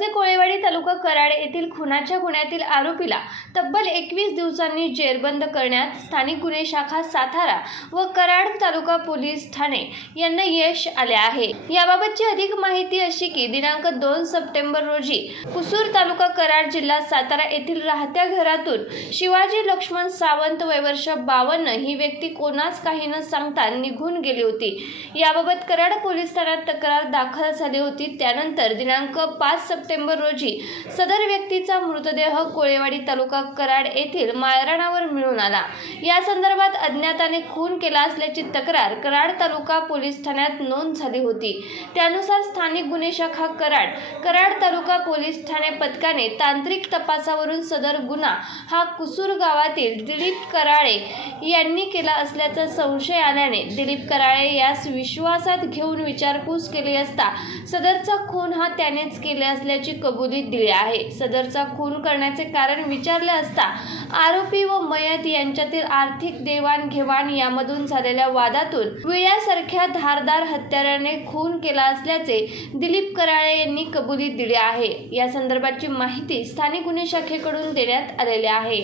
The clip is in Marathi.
मौजे कोळेवाडी तालुका कराड येथील खुनाच्या गुन्ह्यातील आरोपीला तब्बल एकवीस दिवसांनी जेरबंद करण्यात स्थानिक गुन्हे शाखा सातारा व कराड तालुका पोलीस ठाणे यांना यश आले आहे. याबाबतची अधिक माहिती अशी की दिनांक दोन सप्टेंबर रोजी कुसूर तालुका कराड जिल्हा सातारा येथील राहत्या घरातून शिवाजी लक्ष्मण सावंत वयवर्ष बावन्न ही व्यक्ती कोणाच काही न सांगता निघून गेली होती. याबाबत कराड पोलीस ठाण्यात तक्रार दाखल झाली होती. त्यानंतर दिनांक पाच सप्टेंबर सप्टेंबर रोजी सदर व्यक्तीचा मृतदेह कोळेवाडी तालुका कराड येथील माळराणावर मिळून आला. या संदर्भात अज्ञाताने खून केला असल्याची तक्रार कराड तालुका पोलीस ठाण्यात नोंद झाली होती. त्यानुसार स्थानिक गुन्हे शाखा कराड कराड तालुका पोलीस ठाणे पथकाने तांत्रिक तपासावरून सदर गुन्हा हा कुसूर गावातील दिलीप कराळे यांनी केला असल्याचा संशय आल्याने दिलीप कराळे यास विश्वासात घेऊन विचारपूस केली असता सदरचा खून हा त्यानेच केले असल्याची कबुली दिली आहे. सदरचा खून करण्याचे कारण विचारले असता आरोपी व मयत यांच्यातील आर्थिक देवाणघेवाण यामधून झालेल्या वादातून विळ्यासारख्या धारदार हत्याराने खून केला असल्याचे दिलीप कराळे यांनी कबुली दिली आहे. या संदर्भाची माहिती स्थानिक गुन्हे शाखेकडून देण्यात आलेली आहे.